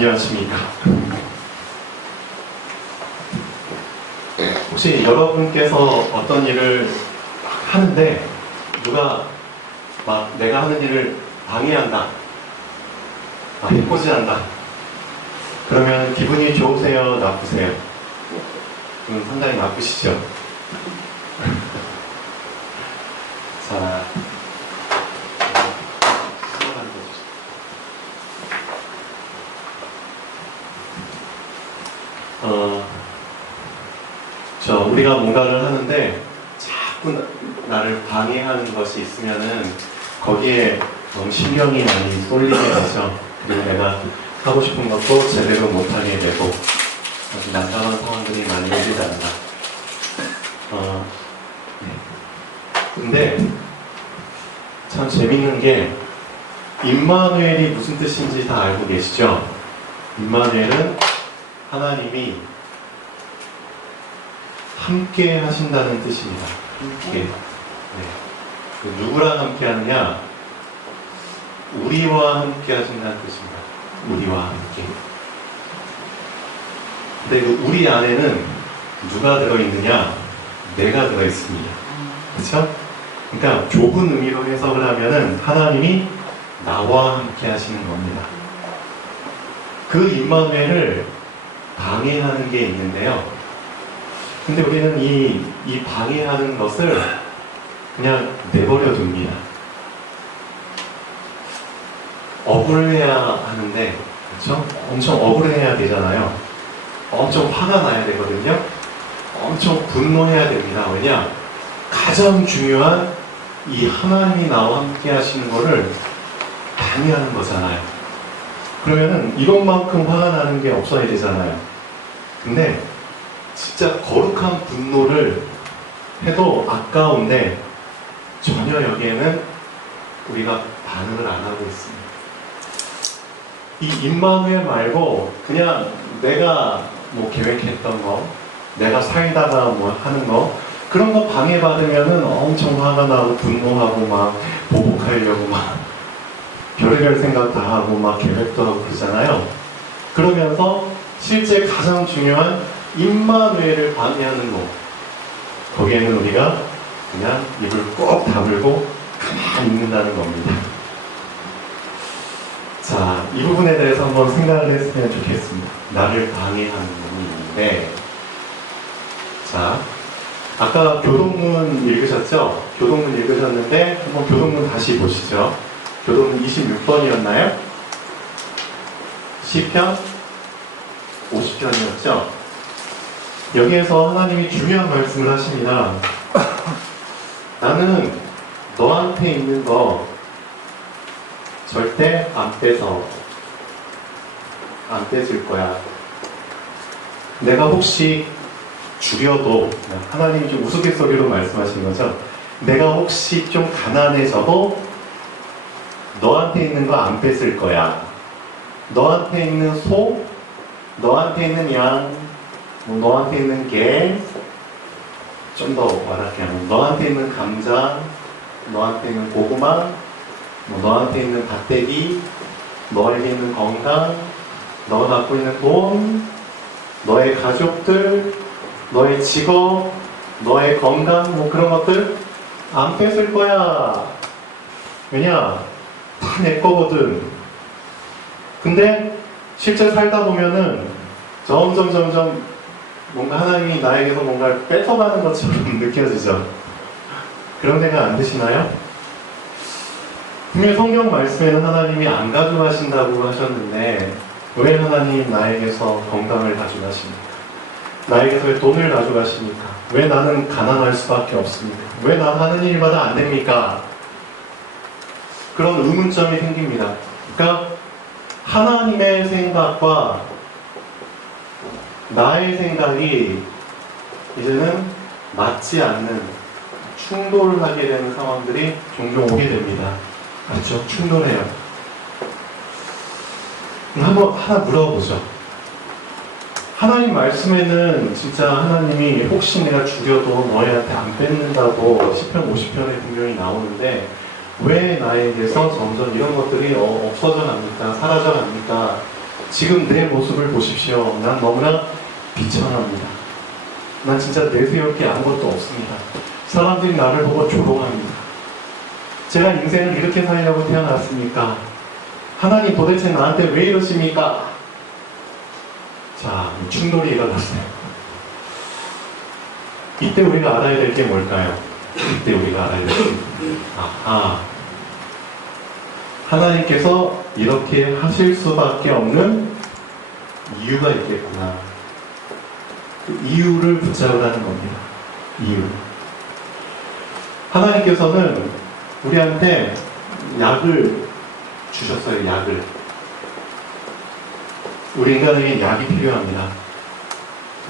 안녕하십니까. 혹시 여러분께서 어떤 일을 하는데 누가 막 내가 하는 일을 방해한다, 해코지한다, 그러면 기분이 좋으세요? 나쁘세요? 상당히 나쁘시죠? 자, 우리가 뭔가를 하는데 자꾸 나를 방해하는 것이 있으면은 거기에 너무 신경이 많이 쏠리게 되죠. 그리고 내가 하고 싶은 것도 제대로 못하게 되고 아주 난감한 상황들이 많이 오지 않나. 근데 참 재밌는 게 임마누엘이 무슨 뜻인지 다 알고 계시죠? 임마누엘은 하나님이 함께 하신다는 뜻입니다. 함께. 네. 누구랑 함께 하느냐? 우리와 함께 하신다는 뜻입니다. 우리와 함께. 근데 그 우리 안에는 누가 들어있느냐? 내가 들어있습니다. 그렇죠? 그러니까 좁은 의미로 해석을 하면은 하나님이 나와 함께 하시는 겁니다. 그 임마누엘을 방해하는 게 있는데요. 근데 우리는 이 방해하는 것을 그냥 내버려 둡니다. 억울해야 하는데, 그렇죠? 엄청 억울해야 되잖아요. 엄청 화가 나야 되거든요. 엄청 분노해야 됩니다. 왜냐? 가장 중요한 이 하나님이 나와 함께 하시는 거를 방해하는 거잖아요. 그러면은 이것만큼 화가 나는 게 없어야 되잖아요. 근데 진짜 거룩한 분노를 해도 아까운데 전혀 여기에는 우리가 반응을 안 하고 있습니다. 이 임마누엘 말고 그냥 내가 뭐 계획했던 거, 내가 살다가 뭐 하는 거, 그런 거 방해받으면은 엄청 화가 나고 분노하고 막 보복하려고 막 별의별 생각 다 하고 막 계획도 하고 그러잖아요. 그러면서 실제 가장 중요한 임마누엘을 방해하는 거, 거기에는 우리가 그냥 입을 꼭 다물고 가만히 있는다는 겁니다. 자, 이 부분에 대해서 한번 생각을 했으면 좋겠습니다. 나를 방해하는 놈이 있는데, 자, 아까 교동문 읽으셨죠? 교동문 읽으셨는데 한번 교동문 다시 보시죠. 교동문 26번이었나요? 시편 50편이었죠? 여기에서 하나님이 중요한 말씀을 하십니다. 나는 너한테 있는 거 절대 안 뺏을 거야. 내가 혹시 줄여도, 하나님이 좀 우스갯소리로 말씀하시는 거죠. 내가 혹시 좀 가난해져도 너한테 있는 거 안 뺏을 거야. 너한테 있는 소, 너한테 있는 양, 너한테 있는 개, 좀 더 와닿게 하면 너한테 있는 감자, 너한테 있는 고구마, 너한테 있는 밭대기, 너에게 있는 건강, 너가 갖고 있는 돈, 너의 가족들, 너의 직업, 너의 건강, 뭐 그런 것들 안 뺏을 거야. 왜냐? 다 내 거거든. 근데 실제 살다 보면은 점점 뭔가 하나님이 나에게서 뭔가를 뺏어가는 것처럼 느껴지죠. 그런 생각 안 드시나요? 분명 성경 말씀에는 하나님이 안 가져가신다고 하셨는데 왜 하나님 나에게서 건강을 가져가십니까? 나에게서 왜 돈을 가져가십니까? 왜 나는 가난할 수밖에 없습니까? 왜 나 하는 일마다 안 됩니까? 그런 의문점이 생깁니다. 그러니까 하나님의 생각과 나의 생각이 이제는 맞지 않는, 충돌하게 되는 상황들이 종종 오게 됩니다. 그렇죠? 충돌해요. 한번 하나 물어보죠. 하나님 말씀에는 진짜 하나님이 혹시 내가 죽여도 너희한테 안 뺏는다고 시편 50편에 분명히 나오는데 왜 나에게서 점점 이런 것들이 없어져 갑니까? 사라져 갑니까? 지금 내 모습을 보십시오. 난 너무나 비천합니다. 난 진짜 내세울 게 아무것도 없습니다. 사람들이 나를 보고 조롱합니다. 제가 인생을 이렇게 살려고 태어났습니까? 하나님 도대체 나한테 왜 이러십니까? 자, 충돌이 일어났어요. 이때 우리가 알아야 될 게 뭘까요? 이때 우리가 알아야 될 게 하나님께서 이렇게 하실 수밖에 없는 이유가 있겠구나. 그 이유를 붙잡으라는 겁니다. 이유. 하나님께서는 우리한테 약을 주셨어요. 약을. 우리 인간에게 약이 필요합니다.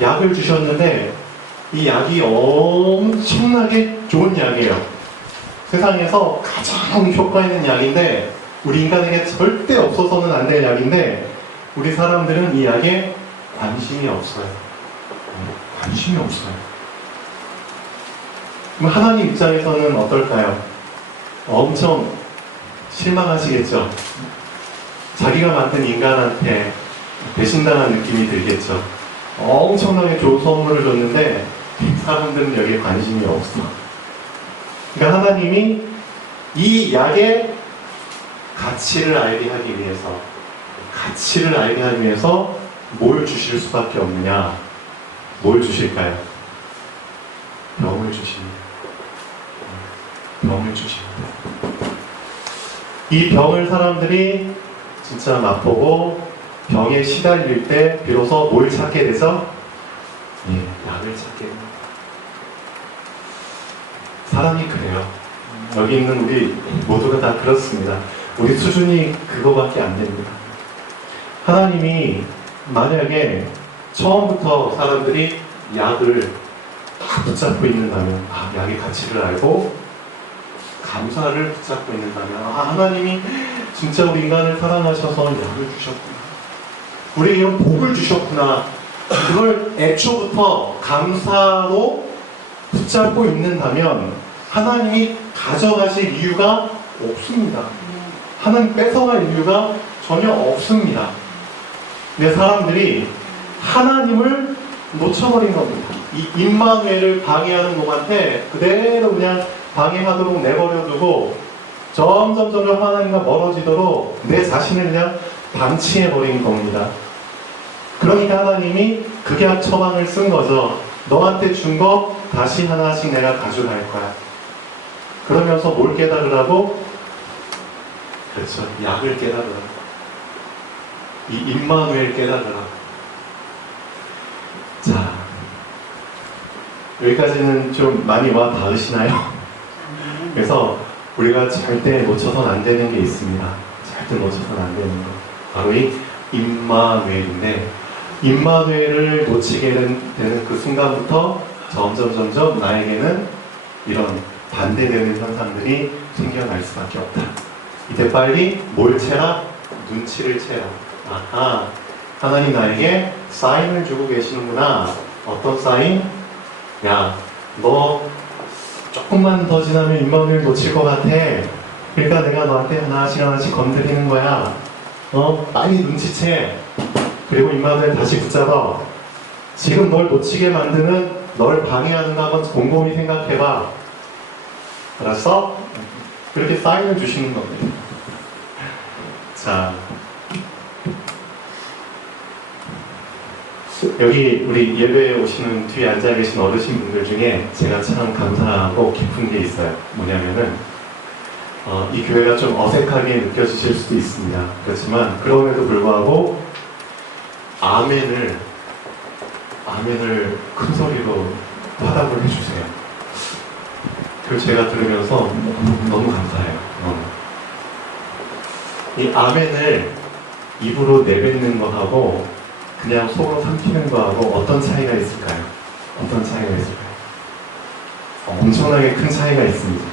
약을 주셨는데 이 약이 엄청나게 좋은 약이에요. 세상에서 가장 효과 있는 약인데 우리 인간에게 절대 없어서는 안 될 약인데 우리 사람들은 이 약에 관심이 없어요. 관심이 없어요. 그럼 하나님 입장에서는 어떨까요? 엄청 실망하시겠죠. 자기가 만든 인간한테 배신당한 느낌이 들겠죠. 엄청나게 좋은 선물을 줬는데 사람들은 여기에 관심이 없어. 그러니까 하나님이 이 약의 가치를 알게 하기 위해서 뭘 주실 수밖에 없느냐? 뭘 주실까요? 병을 주십니다. 병을 주십니다. 이 병을 사람들이 진짜 맛보고 병에 시달릴 때 비로소 뭘 찾게 되죠? 약을 찾게 됩니다. 사람이 그래요. 여기 있는 우리 모두가 다 그렇습니다. 우리 수준이 그거밖에 안 됩니다. 하나님이 만약에 처음부터 사람들이 약을 다 붙잡고 있는다면, 약의 가치를 알고 감사를 붙잡고 있는다면, 하나님이 진짜 우리 인간을 사랑하셔서 약을 주셨구나. 우리에게 이런 복을 주셨구나. 그걸 애초부터 감사로 붙잡고 있는다면 하나님이 가져가실 이유가 없습니다. 하나님 뺏어갈 이유가 전혀 없습니다. 근데 사람들이 하나님을 놓쳐버린 겁니다. 이 임마누엘을 방해하는 놈한테 그대로 그냥 방해하도록 내버려두고 점점 하나님과 멀어지도록 내 자신을 그냥 방치해버린 겁니다. 그러니까 하나님이 극약 처방을 쓴 거죠. 너한테 준 거 다시 하나씩 내가 가져갈 거야. 그러면서 뭘 깨달으라고? 그렇죠. 약을 깨달으라. 이 임마누엘 깨달으라. 자, 여기까지는 좀 많이 와 닿으시나요? 그래서 우리가 절대 놓쳐서는 안 되는 게 있습니다. 절대 놓쳐서는 안 되는 거. 바로 이 임마누엘인데, 임마누엘을 놓치게 되는 그 순간부터 점점 나에게는 이런 반대되는 현상들이 생겨날 수밖에 없다. 이때 빨리 뭘 채라? 눈치를 채라. 하나님 나에게 사인을 주고 계시는구나. 어떤 사인? 야, 너 조금만 더 지나면 임마누엘 놓칠 것 같아. 그러니까 내가 너한테 하나씩 건드리는 거야. 빨리 눈치채. 그리고 임마누엘 다시 붙잡아. 지금 널 놓치게 만드는, 널 방해하는 거 한번 곰곰이 생각해봐. 알았어? 그렇게 사인을 주시는 겁니다. 자, 여기 우리 예배에 오시는 뒤에 앉아 계신 어르신 분들 중에 제가 참 감사하고 기쁜 게 있어요. 뭐냐면은 이 교회가 좀 어색하게 느껴지실 수도 있습니다. 그렇지만 그럼에도 불구하고 아멘을 큰 소리로 화답을 해주세요. 그걸 제가 들으면서 너무 감사해요. 이 아멘을 입으로 내뱉는 거하고 그냥 속으로 삼키는 거하고 어떤 차이가 있을까요? 엄청나게 큰 차이가 있습니다.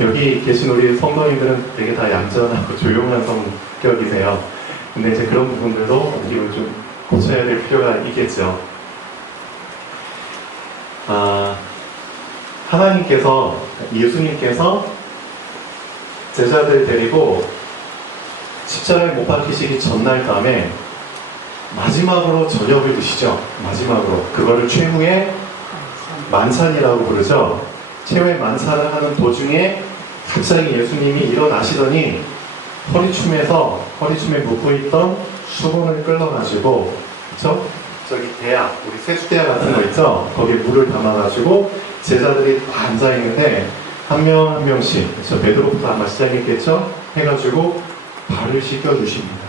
여기 계신 우리 성도님들은 되게 다 얌전하고 조용한 성격이세요. 근데 이제 그런 부분들도 이걸 좀 고쳐야 될 필요가 있겠죠. 하나님께서, 예수님께서 제자들 데리고 십자가에 못 박히시기 전날 밤에 마지막으로 저녁을 드시죠. 마지막으로. 그거를 최후의 만찬이라고 부르죠. 최후의 만찬을 하는 도중에 갑자기 예수님이 일어나시더니 허리춤에 묶어있던 수건을 끌어가지고, 그쵸? 저기 대야, 우리 세수대야 같은 거 있죠? 거기에 물을 담아가지고 제자들이 다 앉아있는데 한 명 한 명씩, 그쵸? 베드로부터 아마 시작했겠죠? 해가지고 발을 씻겨주십니다.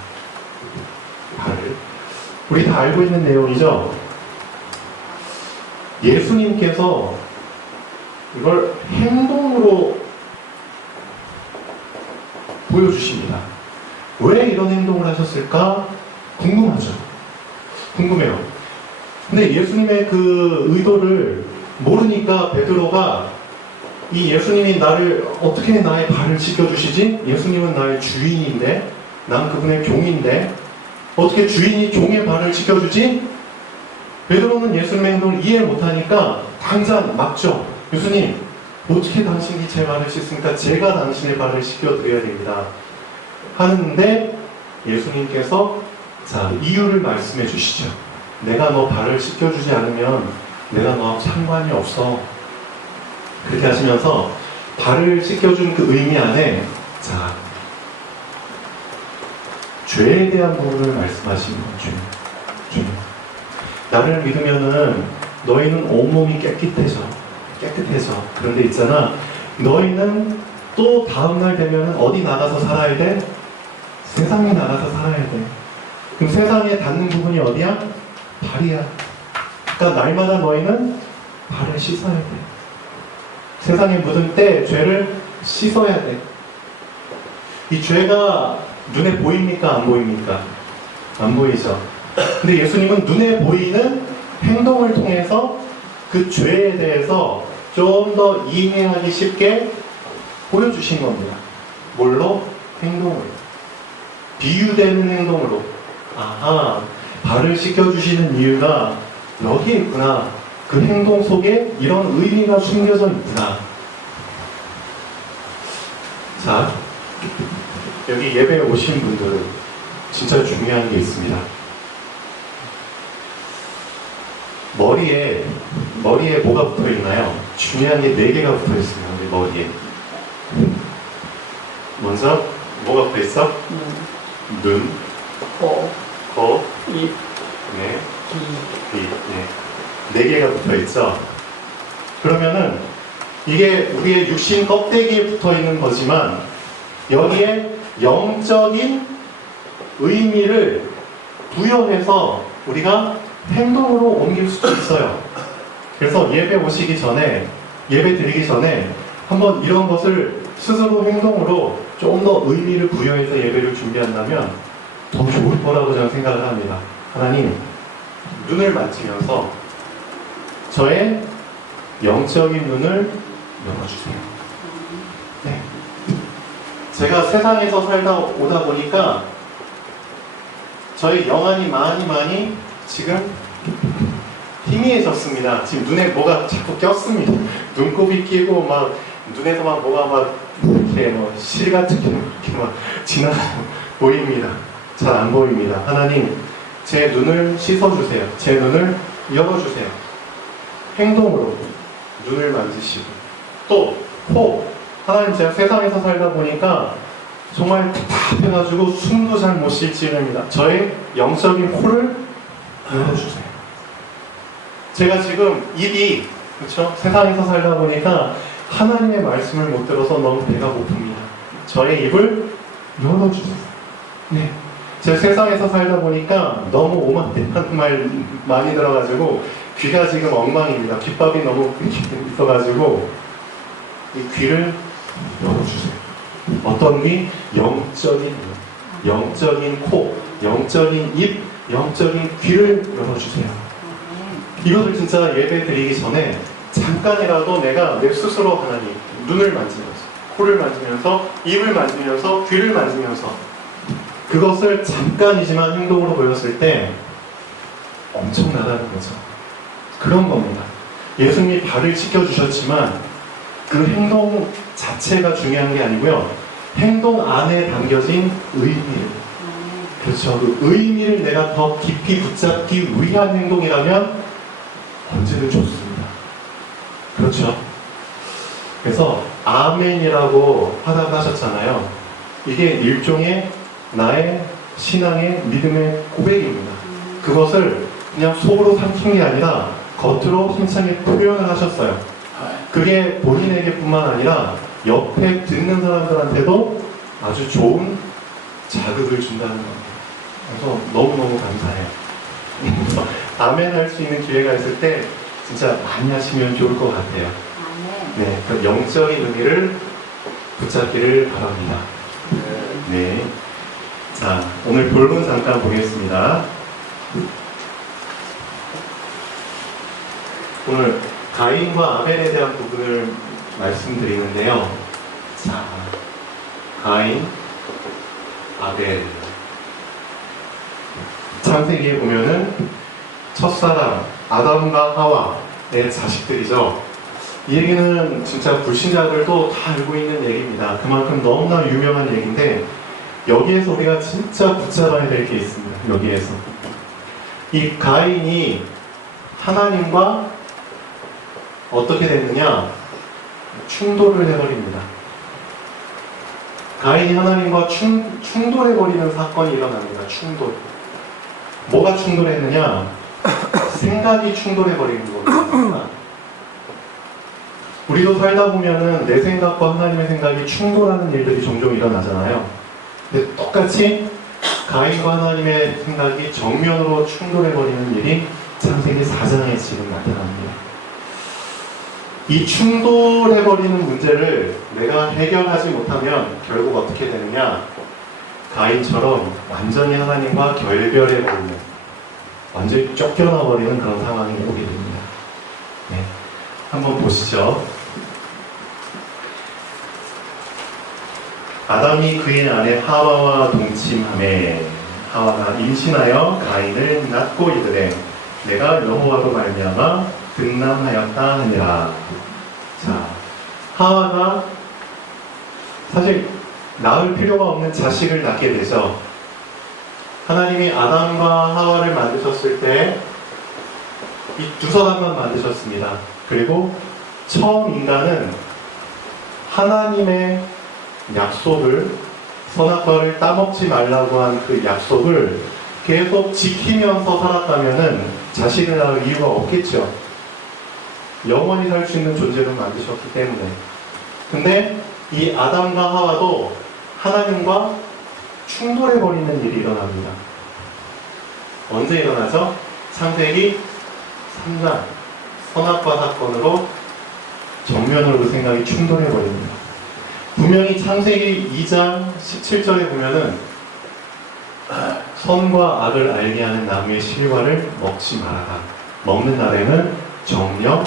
발을. 우리 다 알고 있는 내용이죠? 예수님께서 이걸 행동으로 보여주십니다. 왜 이런 행동을 하셨을까? 궁금하죠? 궁금해요. 근데 예수님의 그 의도를 모르니까 베드로가 이 예수님이 나를 어떻게 나의 발을 씻겨주시지? 예수님은 나의 주인인데, 난 그분의 종인데 어떻게 주인이 종의 발을 씻겨주지? 베드로는 예수님의 행동을 이해 못하니까 당장 막죠. 예수님, 어떻게 당신이 제 발을 씻습니까? 제가 당신의 발을 씻겨드려야 됩니다. 하는데 예수님께서 자, 이유를 말씀해 주시죠. 내가 너 발을 씻겨주지 않으면 내가 너하고 상관이 없어. 그렇게 하시면서 발을 씻겨준 그 의미 안에 자, 죄에 대한 부분을 말씀하시는 거죠. 죄. 나를 믿으면은 너희는 온몸이 깨끗해져. 그런데 있잖아, 너희는 또 다음날 되면은 어디 나가서 살아야 돼? 세상에 나가서 살아야 돼. 그럼 세상에 닿는 부분이 어디야? 발이야. 그러니까 날마다 너희는 발을 씻어야 돼. 세상에 묻은 때 죄를 씻어야 돼. 이 죄가 눈에 보입니까? 안 보입니까? 안 보이죠. 근데 예수님은 눈에 보이는 행동을 통해서 그 죄에 대해서 좀 더 이해하기 쉽게 보여주신 겁니다. 뭘로? 행동으로. 비유되는 행동으로. 아하, 발을 씻겨주시는 이유가 여기에 있구나. 그 행동 속에 이런 의미가 숨겨져 있구나. 자, 여기 예배에 오신 분들은 진짜 중요한 게 있습니다. 머리에 뭐가 붙어 있나요? 중요한 게 4개가 붙어 있습니다. 우리 머리에. 먼저 뭐가 붙어 있어? 눈, 코, 입, 네, 귀, 네. 4개가 붙어 있죠. 그러면은 이게 우리의 육신 껍데기에 붙어 있는 거지만 여기에 영적인 의미를 부여해서 우리가 행동으로 옮길 수도 있어요. 그래서 예배 오시기 전에, 예배 드리기 전에 한번 이런 것을 스스로 행동으로 좀 더 의미를 부여해서 예배를 준비한다면 더 좋을 거라고 저는 생각을 합니다. 하나님, 눈을 만지면서 저의 영적인 눈을 열어주세요. 네. 제가 세상에서 살다 오다 보니까 저의 영안이 많이 지금 희미해졌습니다. 지금 눈에 뭐가 자꾸 꼈습니다. 눈곱이 끼고 막 눈에서 막 뭐가 막 이렇게 뭐 실 같은 게 이렇게 막 지나가고 보입니다. 잘 안 보입니다. 하나님, 제 눈을 씻어주세요. 제 눈을 열어주세요. 행동으로 눈을 만지시고 또 코. 하나님, 제가 세상에서 살다 보니까 정말 답답해가지고 숨도 잘 못 쉴 지경입니다. 저의 영적인 코를 열어주세요. 제가 지금 입이, 그렇죠? 세상에서 살다 보니까 하나님의 말씀을 못 들어서 너무 배가 고픕니다. 저의 입을 열어주세요. 네. 제가 세상에서 살다 보니까 너무 오만대한 말 많이 들어가지고 귀가 지금 엉망입니다. 귓밥이 너무 있어가지고 이 귀를 열어주세요. 어떤 귀? 영적인 눈, 영적인 코, 영적인 입, 영적인 귀를 열어주세요. 이것을 진짜 예배 드리기 전에 잠깐이라도 내가 내 스스로 하나님 눈을 만지면서, 코를 만지면서, 입을 만지면서, 귀를 만지면서 그것을 잠깐이지만 행동으로 보였을 때 엄청나다는 거죠. 그런 겁니다. 예수님이 발을 씻겨주셨지만 그 행동 자체가 중요한 게 아니고요. 행동 안에 담겨진 의미를, 그렇죠. 그 의미를 내가 더 깊이 붙잡기 위한 행동이라면 언제든 좋습니다. 그렇죠. 그래서 아멘이라고 하셨잖아요. 이게 일종의 나의 신앙의 믿음의 고백입니다. 그것을 그냥 속으로 삼킨 게 아니라 겉으로 힘차게 표현을 하셨어요. 그게 본인에게 뿐만 아니라 옆에 듣는 사람들한테도 아주 좋은 자극을 준다는 겁니다. 그래서 너무너무 감사해요. 아멘 할 수 있는 기회가 있을 때 진짜 많이 하시면 좋을 것 같아요. 네, 그 영적인 의미를 붙잡기를 바랍니다. 네. 자, 오늘 본문 잠깐 보겠습니다. 오늘 가인과 아벨에 대한 부분을 말씀드리는데요. 자, 가인, 아벨. 창세기에 보면은 첫사람 아담과 하와의 자식들이죠. 이 얘기는 진짜 불신자들도 다 알고 있는 얘기입니다. 그만큼 너무나 유명한 얘기인데 여기에서 우리가 진짜 붙잡아야 될 게 있습니다. 여기에서 이 가인이 하나님과 어떻게 됐느냐? 충돌을 해버립니다. 가인이 하나님과 충돌해버리는 사건이 일어납니다. 충돌. 뭐가 충돌했느냐? 생각이 충돌해버리는 겁니다. 우리도 살다 보면은 내 생각과 하나님의 생각이 충돌하는 일들이 종종 일어나잖아요. 근데 똑같이 가인과 하나님의 생각이 정면으로 충돌해버리는 일이 창세기 4장에 지금 나타납니다. 이 충돌해버리는 문제를 내가 해결하지 못하면 결국 어떻게 되느냐? 가인처럼 완전히 하나님과 결별해버리는, 완전히 쫓겨나버리는 그런 상황이 오게 됩니다. 네. 한번 보시죠. 아담이 그의 아내 하와와 동침하매 하와가 임신하여 가인을 낳고 이르되 내가 여호와로 말미암아 등남하였다 하니라. 자, 하와가 사실 낳을 필요가 없는 자식을 낳게 되죠. 하나님이 아담과 하와를 만드셨을 때 이 두 사람만 만드셨습니다. 그리고 처음 인간은 하나님의 약속을, 선악과를 따먹지 말라고 한 그 약속을 계속 지키면서 살았다면은 자식을 낳을 이유가 없겠죠. 영원히 살 수 있는 존재로 만드셨기 때문에. 근데 이 아담과 하와도 하나님과 충돌해버리는 일이 일어납니다. 언제 일어나죠? 창세기 3장 선악과 사건으로 정면으로 그 생각이 충돌해버립니다. 분명히 창세기 2장 17절에 보면은 선과 악을 알게 하는 나무의 실과를 먹지 말아라. 먹는 날에는 정령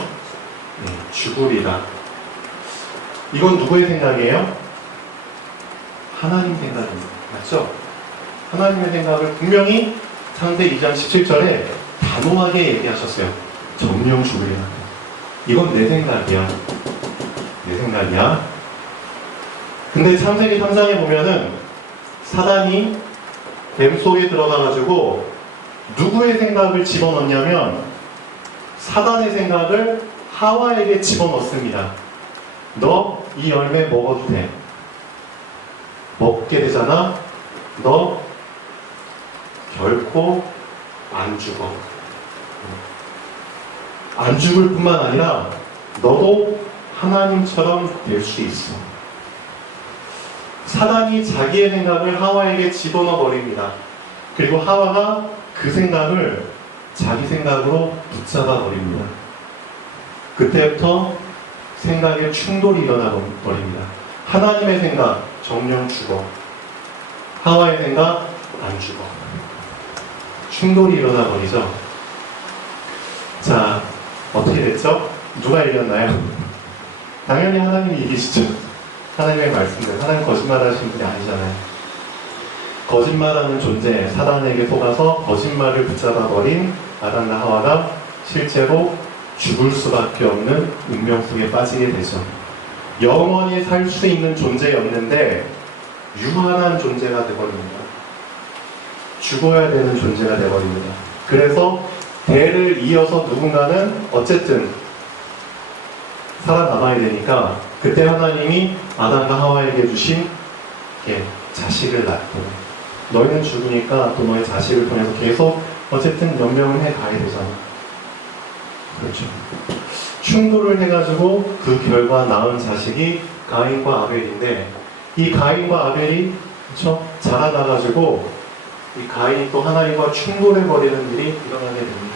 죽으리라. 이건 누구의 생각이에요? 하나님 생각입니다. 맞죠? 하나님의 생각을 분명히 창세기 2장 17절에 단호하게 얘기하셨어요. 정령 죽으리라. 이건 내 생각이야. 내 생각이야. 근데 창세기 3장에 보면은 사단이 뱀 속에 들어가가지고 누구의 생각을 집어넣냐면 사단의 생각을 하와에게 집어넣습니다. 너 이 열매 먹어도 돼. 먹게 되잖아. 너 결코 안 죽어. 안 죽을 뿐만 아니라 너도 하나님처럼 될 수 있어. 사단이 자기의 생각을 하와에게 집어넣어 버립니다. 그리고 하와가 그 생각을 자기 생각으로 붙잡아 버립니다. 그때부터 생각에 충돌이 일어나 버립니다. 하나님의 생각, 정령 죽어. 하와의 생각, 안 죽어. 충돌이 일어나 버리죠. 자, 어떻게 됐죠? 누가 이겼나요? 당연히 하나님이 이기시죠. 하나님의 말씀대로. 하나님 거짓말하시는 분이 아니잖아요. 거짓말하는 존재, 사단에게 속아서 거짓말을 붙잡아버린 아담과 하와가 실제로 죽을 수밖에 없는 운명 속에 빠지게 되죠. 영원히 살 수 있는 존재였는데 유한한 존재가 되어버립니다. 죽어야 되는 존재가 되어버립니다. 그래서 대를 이어서 누군가는 어쨌든 살아남아야 되니까 그때 하나님이 아담과 하와에게 주신 자식을 낳고 너희는 죽으니까 또 너희 자식을 통해서 계속 어쨌든 연명을 해 가야 되잖아. 그렇죠. 충돌을 해가지고 그 결과 낳은 자식이 가인과 아벨인데 이 가인과 아벨이 그렇죠? 자라나가지고 이 가인이 또 하나님과 충돌해버리는 일이 일어나게 됩니다.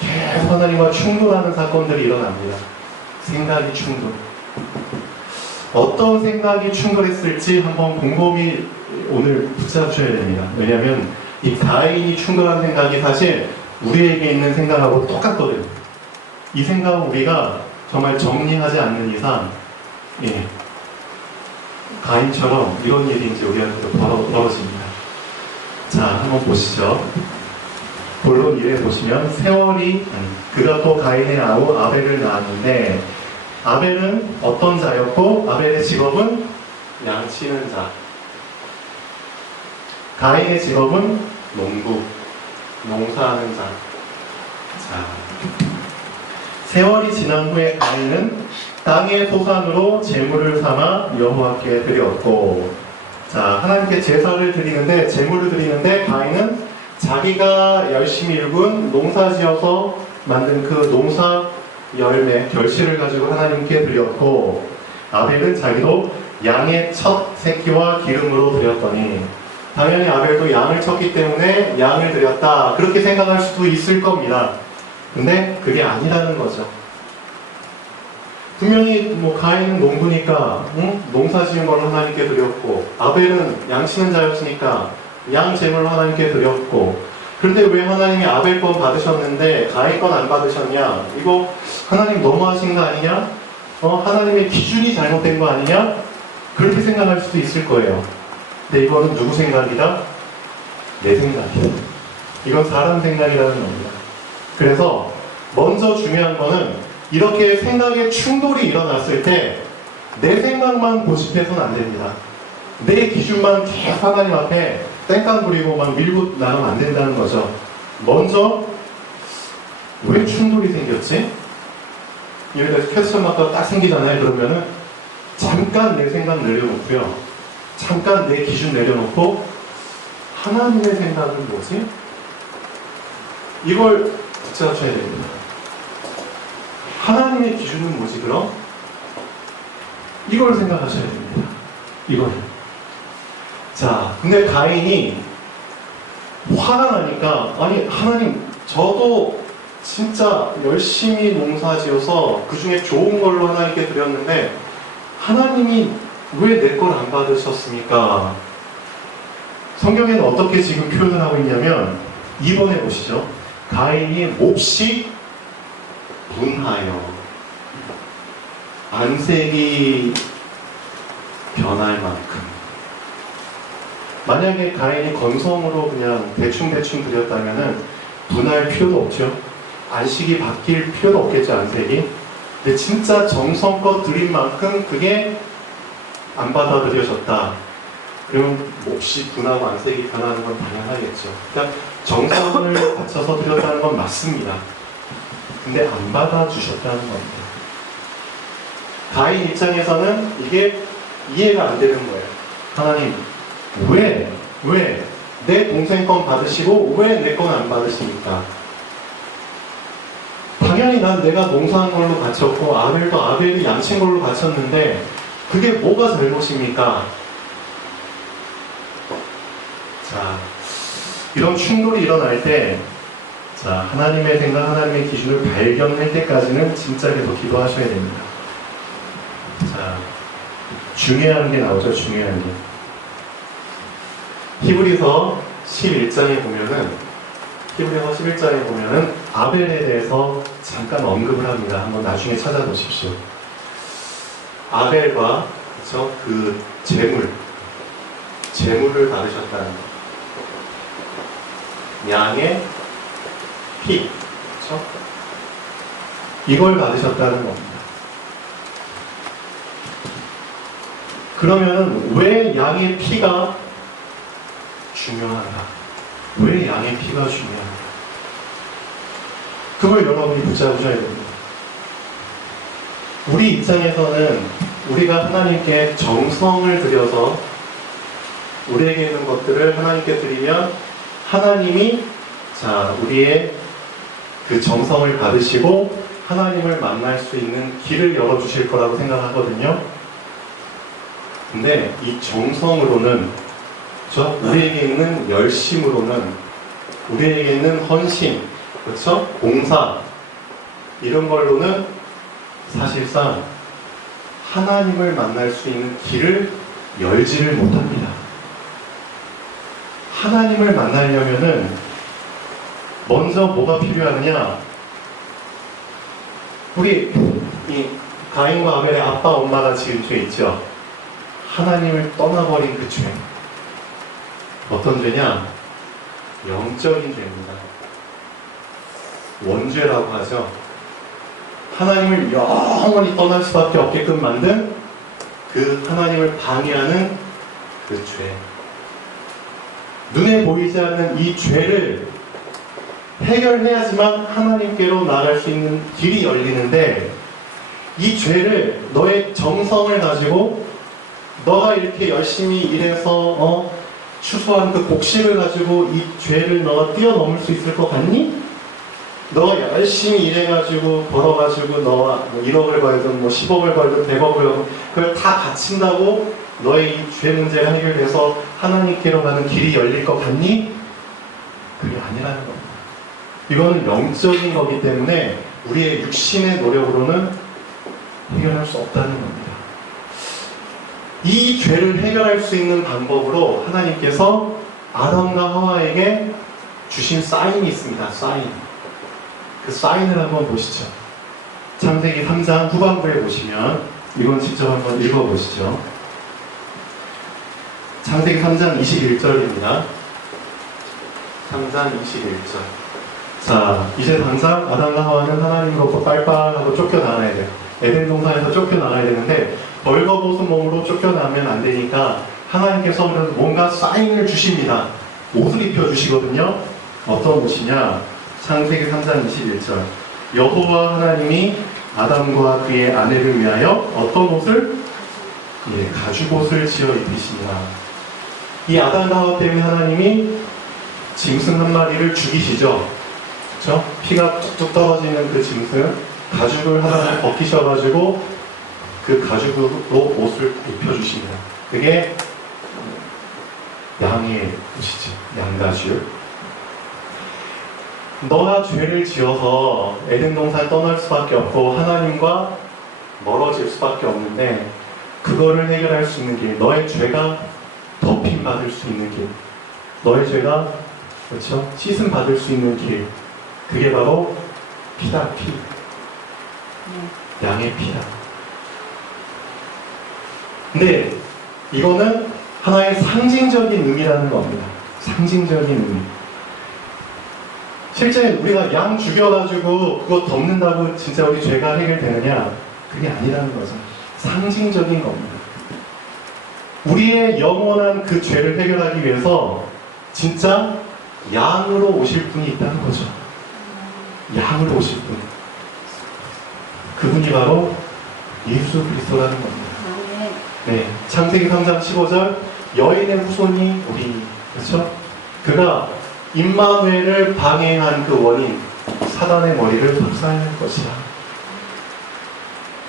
계속 하나님과 충돌하는 사건들이 일어납니다. 생각이 충돌. 어떤 생각이 충돌했을지 한번 곰곰이 오늘 붙잡으셔야 됩니다. 왜냐하면 이 가인이 충돌한 생각이 사실 우리에게 있는 생각하고 똑같거든요. 이 생각을 우리가 정말 정리하지 않는 이상 가인처럼 이런 일이 이제 우리한테도 벌어집니다. 자, 한번 보시죠. 본론 1에 보시면 그가 또 가인의 아우 아벨을 낳았는데 아벨은 어떤 자였고 아벨의 직업은 양치는 자. 가인의 직업은 농사하는 자. 자, 세월이 지난 후에 가인은 땅의 소산으로 제물을 삼아 여호와께 드렸고, 자, 하나님께 제사를 드리는데 제물을 드리는데 가인은 자기가 열심히 일군 농사지어서 만든 그 농사 열매 결실을 가지고 하나님께 드렸고, 아벨은 자기도 양의 첫 새끼와 기름으로 드렸더니, 당연히 아벨도 양을 쳤기 때문에 양을 드렸다 그렇게 생각할 수도 있을 겁니다. 근데 그게 아니라는 거죠. 분명히 가인은 농부니까 농사 지은 걸 하나님께 드렸고, 아벨은 양 치는 자였으니까 양 제물을 하나님께 드렸고, 그런데 왜 하나님이 아벨 건 받으셨는데 가인 건 안 받으셨냐? 이거 하나님 너무하신 거 아니냐? 하나님의 기준이 잘못된 거 아니냐? 그렇게 생각할 수도 있을 거예요. 근데 이거는 누구 생각이다? 내 생각이다. 이건 사람 생각이라는 겁니다. 그래서 먼저 중요한 거는 이렇게 생각의 충돌이 일어났을 때 내 생각만 고집해서는 안 됩니다. 내 기준만 계속 하나님 앞에 땡깡 부리고 막 밀고 나가면 안 된다는 거죠. 먼저 왜 충돌이 생겼지? 예를 들어서 퀘스천 마크가 딱 생기잖아요. 그러면은 잠깐 내 생각 내려놓고요. 잠깐 내 기준 내려놓고 하나님의 생각은 뭐지? 이걸 붙잡으셔야 됩니다. 하나님의 기준은 뭐지 그럼? 이걸 생각하셔야 됩니다. 이걸. 자, 근데 가인이 화가 나니까 아니 하나님 저도 진짜 열심히 농사지어서 그 중에 좋은 걸로 하나님께 드렸는데 하나님이 왜 내 걸 안 받으셨습니까? 성경에는 어떻게 지금 표현을 하고 있냐면 2번에 보시죠. 가인이 몹시 분하여 안색이 변할 만큼. 만약에 가인이 건성으로 그냥 대충 드렸다면은 분할 필요도 없죠. 안식이 바뀔 필요도 없겠죠, 안색이. 근데 진짜 정성껏 드린 만큼 그게 안 받아들여졌다. 그러면 몹시 분하고 안색이 변하는 건 당연하겠죠. 그러니까 정성을 바쳐서 드렸다는 건 맞습니다. 근데 안 받아주셨다는 겁니다. 가인 입장에서는 이게 이해가 안 되는 거예요. 하나님, 왜 내 동생 건 받으시고 왜 내 건 안 받으십니까? 당연히 난 내가 농사한 걸로 바쳤고 아벨도 아벨이 양친 걸로 바쳤는데 그게 뭐가 잘못입니까? 자, 이런 충돌이 일어날 때 자, 하나님의 생각, 하나님의 기준을 발견할 때까지는 진짜 계속 기도하셔야 됩니다. 자, 중요한 게 나오죠, 중요한 게. 히브리서 11장에 보면은 아벨에 대해서 잠깐 언급을 합니다. 한번 나중에 찾아보십시오. 아벨과 그 제물을 받으셨다는 것. 양의 피, 그렇죠? 이걸 받으셨다는 겁니다. 그러면 왜 양의 피가 중요한가? 왜 양의 피가 중요해요? 그걸 여러분이 붙잡으셔야 됩니다. 우리 입장에서는 우리가 하나님께 정성을 들여서 우리에게 있는 것들을 하나님께 드리면 하나님이 우리의 그 정성을 받으시고 하나님을 만날 수 있는 길을 열어주실 거라고 생각하거든요. 근데 이 정성으로는, 우리에게 있는 열심으로는, 우리에게 있는 헌신, 그렇죠? 봉사, 이런 걸로는 사실상 하나님을 만날 수 있는 길을 열지를 못합니다. 하나님을 만나려면은 먼저 뭐가 필요하느냐? 우리 이 가인과 아벨의 아빠 엄마가 지은 죄 있죠? 하나님을 떠나버린 그 죄. 어떤 죄냐? 영적인 죄입니다. 원죄라고 하죠. 하나님을 영원히 떠날 수밖에 없게끔 만든 그 하나님을 방해하는 그 죄. 눈에 보이지 않는 이 죄를 해결해야지만 하나님께로 나아갈 수 있는 길이 열리는데, 이 죄를 너의 정성을 가지고 너가 이렇게 열심히 일해서 추수한 그 곡식을 가지고 이 죄를 너가 뛰어넘을 수 있을 것 같니? 너가 열심히 일해가지고 벌어가지고 너가 1억을 벌든 10억을 벌든 100억을 벌든 그걸 다 바친다고 너의 이 죄 문제가 해결돼서 하나님께로 가는 길이 열릴 것 같니? 그게 아니라는 겁니다. 이거는 영적인 거기 때문에 우리의 육신의 노력으로는 해결할 수 없다는 겁니다. 이 죄를 해결할 수 있는 방법으로 하나님께서 아담과 하와에게 주신 사인이 있습니다. 사인. 그 사인을 한번 보시죠. 창세기 3장 후반부에 보시면 이건 직접 한번 읽어보시죠. 창세기 3장 21절입니다. 3장 21절. 이제 당장 아담과 하와는 하나님으로부터 빨빨하고 쫓겨나가야 돼요. 에덴 동산에서 쫓겨나가야 되는데 벌거벗은 몸으로 쫓겨나면 안 되니까 하나님께서 뭔가 사인을 주십니다. 옷을 입혀주시거든요. 어떤 옷이냐? 창세기 3장 21절. 여호와 하나님이 아담과 그의 아내를 위하여 어떤 옷을? 가죽옷을 지어 입히시니라. 이 아담과 하와 때문에 하나님이 짐승 한 마리를 죽이시죠. 그렇죠? 피가 뚝뚝 떨어지는 그 짐승, 가죽을 하나 벗기셔가지고 그 가죽으로 옷을 입혀주십니다. 그게 양의 옷이죠. 양가죽. 너가 죄를 지어서 에덴 동산 떠날 수밖에 없고 하나님과 멀어질 수밖에 없는데, 그거를 해결할 수 있는 길, 너의 죄가 덮임 받을 수 있는 길, 너의 죄가 그렇죠? 씻음 받을 수 있는 길, 그게 바로 피다. 피. 양의 피다. 근데 이거는 하나의 상징적인 의미라는 겁니다. 상징적인 의미. 실제 우리가 양 죽여가지고 그거 덮는다고 진짜 우리 죄가 해결되느냐? 그게 아니라는 거죠. 상징적인 겁니다. 우리의 영원한 그 죄를 해결하기 위해서 진짜 양으로 오실 분이 있다는 거죠. 양으로 오실 분. 그분이 바로 예수 그리스도라는 겁니다. 네, 창세기 3장 15절 여인의 후손이 우리, 그렇죠? 그가 임마누엘을 방해한 그 원인, 사단의 머리를 박살낼 것이야.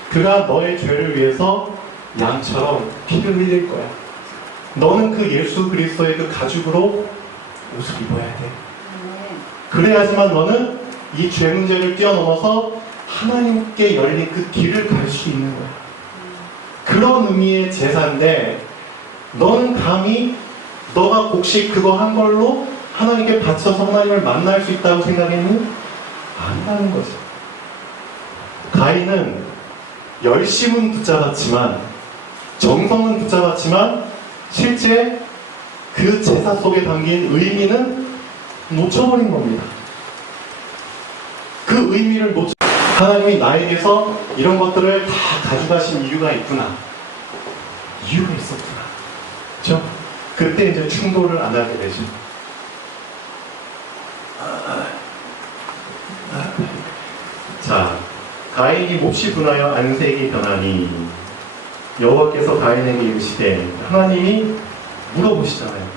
그가 너의 죄를 위해서 양처럼 피를 흘릴 거야. 너는 그 예수 그리스도의 그 가죽으로 옷을 입어야 돼. 그래야지만 너는 이 죄 문제를 뛰어넘어서 하나님께 열린 그 길을 갈 수 있는 거야. 그런 의미의 제사인데, 너는 감히 너가 곡식 그거 한 걸로 하나님께 바쳐서 하나님을 만날 수 있다고 생각했니? 아니라는 거죠. 가인은 열심은 붙잡았지만, 정성은 붙잡았지만 실제 그 제사 속에 담긴 의미는 놓쳐버린 겁니다. 그 의미를 하나님이 나에게서 이런 것들을 다 가져가신 이유가 있구나. 이유가 있었구나. 그렇죠? 그때 이제 충돌을 안 하게 되죠. 가인이 몹시 분하여 안색이 변하니 여호와께서 가인에게 이르시되 하나님이 물어보시잖아요.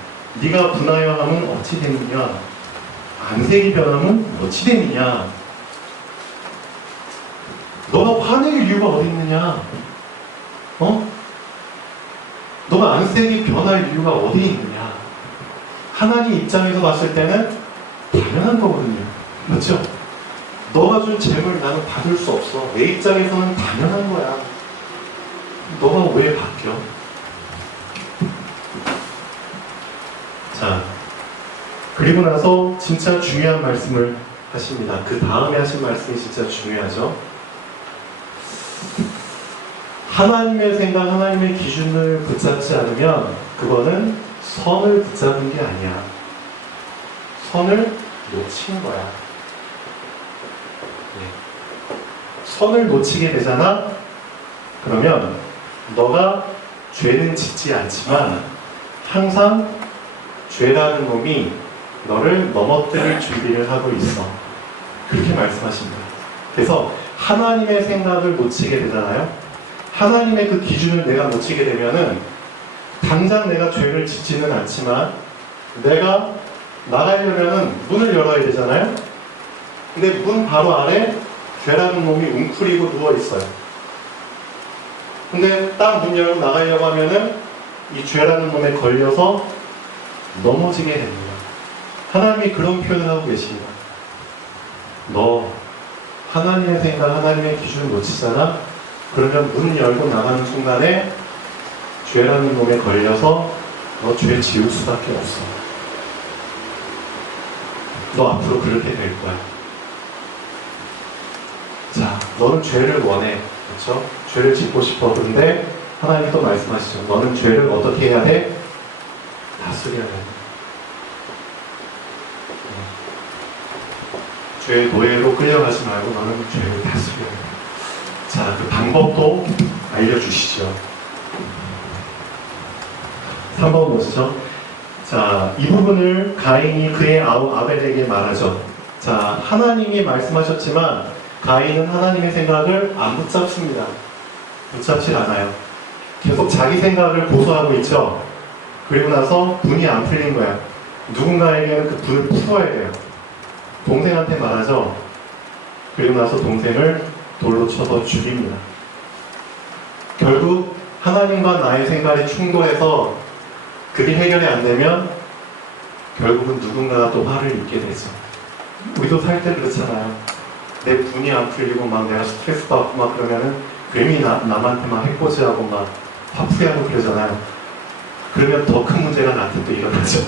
네가 분하여 함은 어찌 되느냐? 안색이 변함은 어찌 되느냐? 너가 화낼 이유가 어디 있느냐? 너가 안색이 변할 이유가 어디 있느냐? 하나님 입장에서 봤을 때는 당연한 거거든요. 그렇죠? 너가 준 재물 나는 받을 수 없어. 내 입장에서는 당연한 거야. 너가 왜 바뀌어? 자, 그리고 나서 진짜 중요한 말씀을 하십니다. 그 다음에 하신 말씀이 진짜 중요하죠. 하나님의 생각, 하나님의 기준을 붙잡지 않으면 그거는 선을 붙잡은 게 아니야. 선을 놓친 거야. 선을 놓치게 되잖아? 그러면 너가 죄는 짓지 않지만 항상 죄라는 놈이 너를 넘어뜨릴 준비를 하고 있어. 그렇게 말씀하십니다. 그래서 하나님의 생각을 놓치게 되잖아요. 하나님의 그 기준을 내가 놓치게 되면은 당장 내가 죄를 짓지는 않지만 내가 나가려면은 문을 열어야 되잖아요. 근데 문 바로 아래 죄라는 놈이 웅크리고 누워 있어요. 근데 딱 문 열고 나가려고 하면은 이 죄라는 놈에 걸려서 넘어지게 됩니다. 하나님이 그런 표현을 하고 계십니다. 너 하나님의 생각, 하나님의 기준을 놓치잖아? 그러면 문 열고 나가는 순간에 죄라는 놈에 걸려서 너 죄 지을 수밖에 없어. 너 앞으로 그렇게 될 거야. 자, 너는 죄를 원해. 그렇죠? 죄를 짓고 싶어. 근데 하나님이 또 말씀하시죠. 너는 죄를 어떻게 해야 돼? 다스려야 돼. 죄의 노예로 끌려가지 말고 너는 죄를 다스려야 돼. 자, 그 방법도 알려주시죠. 3번 보시죠. 자, 이 부분을 가인이 그의 아우 아벨에게 말하죠. 자, 하나님이 말씀하셨지만 가인은 하나님의 생각을 안 붙잡습니다. 붙잡질 않아요. 계속 자기 생각을 고소하고 있죠. 그리고 나서 분이 안 풀린 거야. 누군가에게는 그 분을 풀어야 돼요. 동생한테 말하죠. 그리고 나서 동생을 돌로 쳐서 죽입니다. 결국 하나님과 나의 생각이 충돌해서 그게 해결이 안 되면 결국은 누군가가 또 화를 입게 되죠. 우리도 살 때 그렇잖아요. 내 분이 안 풀리고 막 내가 스트레스 받고 막 그러면은 괜히 남한테 막 해코지하고 막 화풀이하고 그러잖아요. 그러면 더 큰 문제가 나한테 또 일어나죠.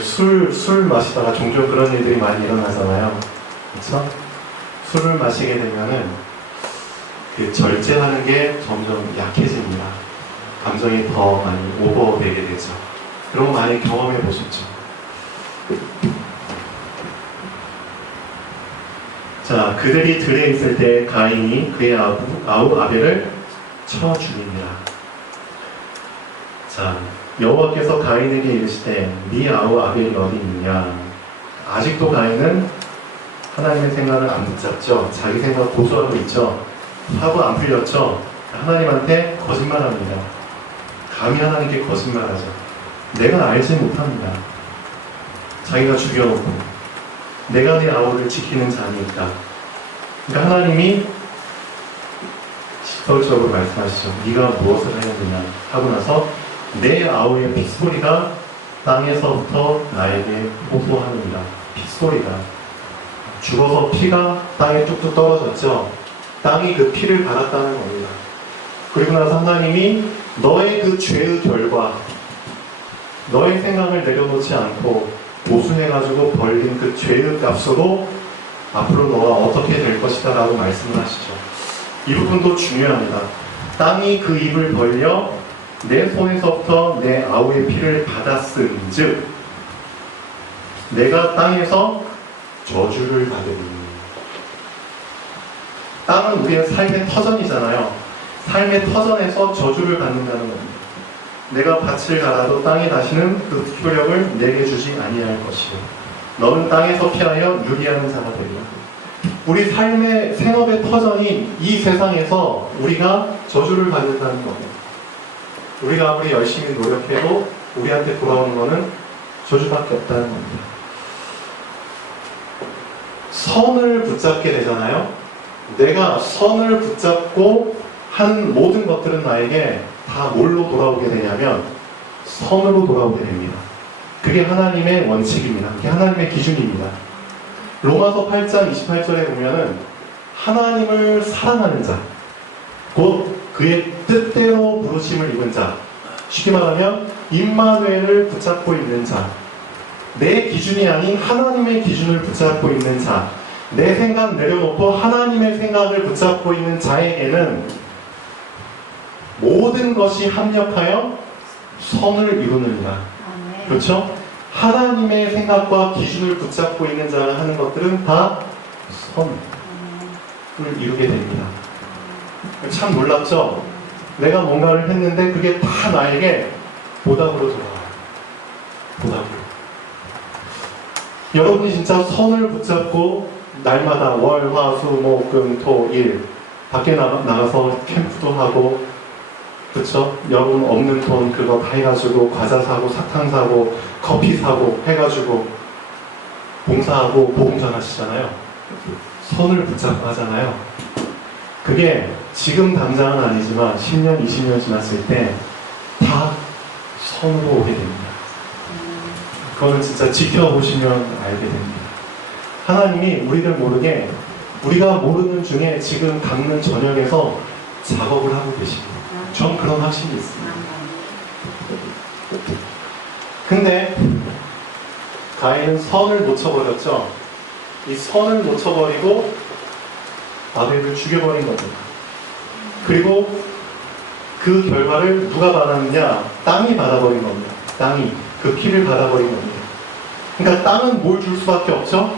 술 마시다가 종종 그런 일들이 많이 일어나잖아요. 그렇죠? 술을 마시게 되면은 그 절제하는 게 점점 약해집니다. 감정이 더 많이 오버되게 되죠. 그런 거 많이 경험해 보셨죠? 자, 그들이 들에 있을 때 가인이 그의 아우 아벨을 쳐 죽입니다. 자, 여호와께서 가인에게 이르시되 네 아우 아벨이 어디 있느냐? 아직도 가인은 하나님의 생각을 안 붙잡죠. 자기 생각 고소하고 있죠. 화도 안 풀렸죠. 하나님한테 거짓말합니다. 감히 하나님께 거짓말하죠. 내가 알지 못합니다. 자기가 죽여놓고 내가 내 아우를 지키는 자니까. 그러니까 하나님이 직설적으로 말씀하시죠. 네가 무엇을 하였느냐 하고 나서 내 아우의 핏소리가 땅에서부터 나에게 호소하느니라. 핏소리가 죽어서 피가 땅에 뚝뚝 떨어졌죠. 땅이 그 피를 받았다는 겁니다. 그리고 나서 하나님이 너의 그 죄의 결과, 너의 생각을 내려놓지 않고 보수해가지고 벌린 그 죄의 값으로 앞으로 너가 어떻게 될 것이다 라고 말씀을 하시죠. 이 부분도 중요합니다. 땅이 그 입을 벌려 내 손에서부터 내 아우의 피를 받았은 즉 내가 땅에서 저주를 받으니. 땅은 우리의 삶의 터전이잖아요. 삶의 터전에서 저주를 받는다는 겁니다. 내가 밭을 갈아도 땅이 다시는 그 효력을 내게 주지 아니할 것이요. 너는 땅에서 피하여 유리하는 자가 되리라. 우리 삶의 생업의 터전인 이 세상에서 우리가 저주를 받는다는 거예요. 우리가 아무리 열심히 노력해도 우리한테 돌아오는 거는 저주밖에 없다는 겁니다. 선을 붙잡게 되잖아요. 내가 선을 붙잡고 한 모든 것들은 나에게 다 뭘로 돌아오게 되냐면 선으로 돌아오게 됩니다. 그게 하나님의 원칙입니다. 그게 하나님의 기준입니다. 로마서 8장 28절에 보면은 하나님을 사랑하는 자, 곧 그의 뜻대로 부르심을 입은 자, 쉽게 말하면 임마누엘을 붙잡고 있는 자, 내 기준이 아닌 하나님의 기준을 붙잡고 있는 자, 내 생각 내려놓고 하나님의 생각을 붙잡고 있는 자에게는 모든 것이 합력하여 선을 이루느니라. 그렇죠? 하나님의 생각과 기준을 붙잡고 있는 자가 하는 것들은 다 선을 이루게 됩니다. 참 놀랍죠? 내가 뭔가를 했는데 그게 다 나에게 보답으로 돌아와요. 보답으로. 여러분이 진짜 선을 붙잡고 날마다 월, 화, 수, 목, 금, 토, 일 밖에 나가서 캠프도 하고, 그쵸? 여러분 없는 돈 그거 다 해가지고 과자 사고 사탕 사고 커피 사고 해가지고 봉사하고 복음 전하시잖아요. 선을 붙잡고 하잖아요. 그게 지금 당장은 아니지만 10년, 20년 지났을 때 다 선으로 오게 됩니다. 그거는 진짜 지켜보시면 알게 됩니다. 하나님이 우리들 모르게 우리가 모르는 중에 지금 강릉 전역에서 작업을 하고 계십니다. 전 그런 확신이 있습니다. 근데 가인은 선을 놓쳐버렸죠. 이 선을 놓쳐버리고 아벨을 죽여버린 겁니다. 그리고 그 결과를 누가 받았느냐? 땅이 받아버린 겁니다. 땅이 그 피를 받아버린 겁니다. 그러니까 땅은 뭘 줄 수밖에 없죠?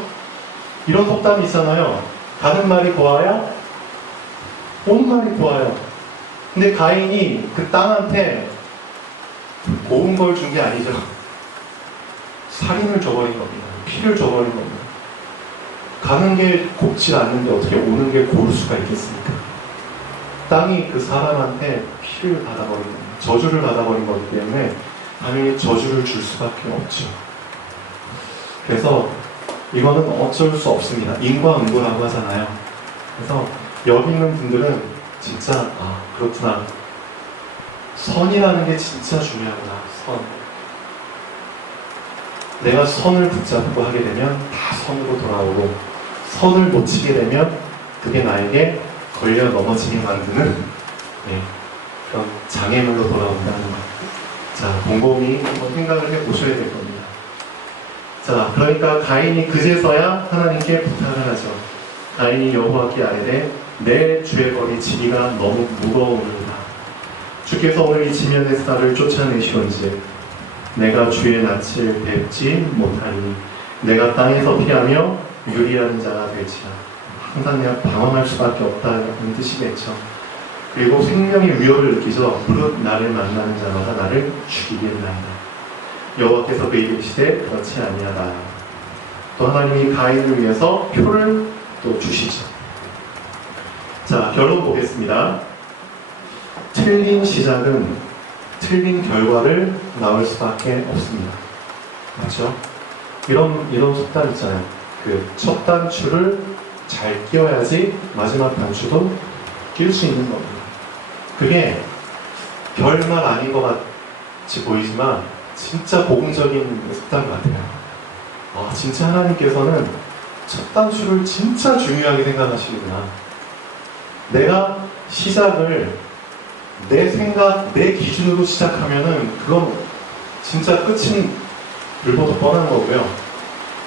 이런 속담이 있잖아요. 가는 말이 고와야 오는 말이 고와요. 근데 가인이 그 땅한테 고운 걸 준 게 아니죠. 살인을 줘버린 겁니다. 피를 줘버린 겁니다. 가는 게 곱지 않는데 어떻게 오는 게 고울 수가 있겠습니까? 땅이 그 사람한테 피를 받아버린 겁니다. 저주를 받아버린 거기 때문에 당연히 저주를 줄 수밖에 없죠. 그래서 이거는 어쩔 수 없습니다. 인과응보라고 하잖아요. 그래서 여기 있는 분들은 진짜 그렇구나. 선이라는 게 진짜 중요하구나. 선. 내가 선을 붙잡고 하게 되면 다 선으로 돌아오고 선을 놓치게 되면 그게 나에게 걸려 넘어지게 만드는 그런 장애물로 돌아온다는 것. 자, 곰곰이 한번 생각을 해보셔야 될 겁니다. 자, 그러니까 가인이 그제서야 하나님께 부탁을 하죠. 가인이 여호와께 아뢰되 내 주의 거리 지기가 너무 무거우니라. 주께서 오늘 이 지면의 쌀을 쫓아내시온지 내가 주의 낯을 뵙지 못하니 내가 땅에서 피하며 유리한 자가 될지라. 항상 그냥 방황할 수밖에 없다는 뜻이겠죠. 그리고 생명의 위협을 느끼죠. 무릇 나를 만나는 자마다 나를 죽이겠나이다. 여호와께서 그에게 이르시되 그렇지 아니하다. 또 하나님이 가인을 위해서 표를 또 주시죠. 자, 결론 보겠습니다. 틀린 시작은 틀린 결과를 낳을 수밖에 없습니다. 맞죠? 이런 속담 있잖아요. 그 첫 단추를 잘 끼워야지 마지막 단추도 끼울 수 있는 겁니다. 그게 별말 아닌 것 같이 보이지만 진짜 복음적인 속담 같아요. 진짜 하나님께서는 첫 단추를 진짜 중요하게 생각하시구나. 내가 시작을 내 생각, 내 기준으로 시작하면은 그건 진짜 끝은 불보듯 뻔한 거고요.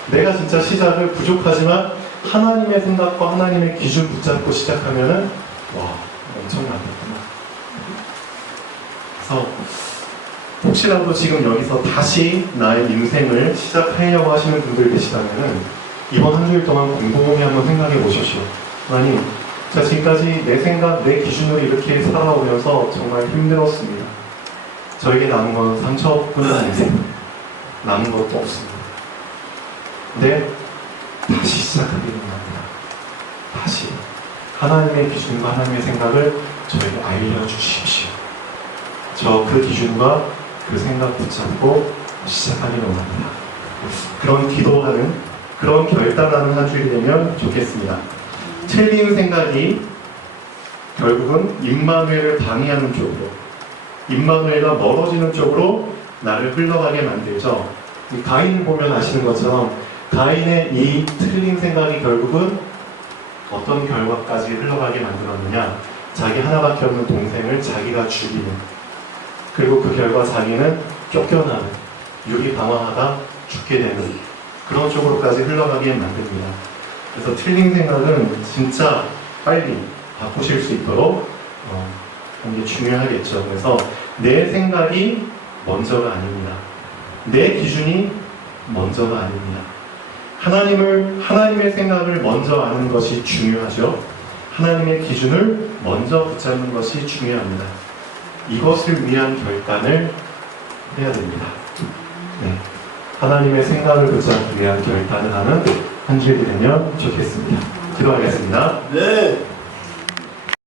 내가 진짜 시작을 부족하지만 하나님의 생각과 하나님의 기준 붙잡고 시작하면은 엄청나겠구나. 그래서 혹시라도 지금 여기서 다시 나의 인생을 시작하려고 하시는 분들 계시다면은 이번 한 주일 동안 곰곰이 한번 생각해 보십시오. 하나님, 자, 지금까지 내 생각, 내 기준으로 이렇게 살아오면서 정말 힘들었습니다. 저에게 남은 건 상처뿐만 아니라 남은 것도 없습니다. 근데 다시 시작하기를 원합니다. 다시 하나님의 기준과 하나님의 생각을 저에게 알려주십시오. 저 그 기준과 그 생각 붙잡고 시작하기를 원합니다. 그런 기도하는, 그런 결단하는 한 주일이 되면 좋겠습니다. 틀린 생각이 결국은 임마누엘을 방해하는 쪽으로, 임마누엘과 멀어지는 쪽으로 나를 흘러가게 만들죠. 가인 보면 아시는 것처럼 가인의 이 틀린 생각이 결국은 어떤 결과까지 흘러가게 만들었느냐, 자기 하나밖에 없는 동생을 자기가 죽이는, 그리고 그 결과 자기는 쫓겨나는, 유리방황하다 죽게 되는 그런 쪽으로까지 흘러가게 만듭니다. 그래서 틀린 생각은 진짜 빨리 바꾸실 수 있도록 하는 게 중요하겠죠. 그래서 내 생각이 먼저가 아닙니다. 내 기준이 먼저가 아닙니다. 하나님의 생각을 먼저 아는 것이 중요하죠. 하나님의 기준을 먼저 붙잡는 것이 중요합니다. 이것을 위한 결단을 해야 됩니다. 네. 하나님의 생각을 붙잡기 위한 결단을 하는 한 주일이 되면 좋겠습니다. 기도하겠습니다. 네.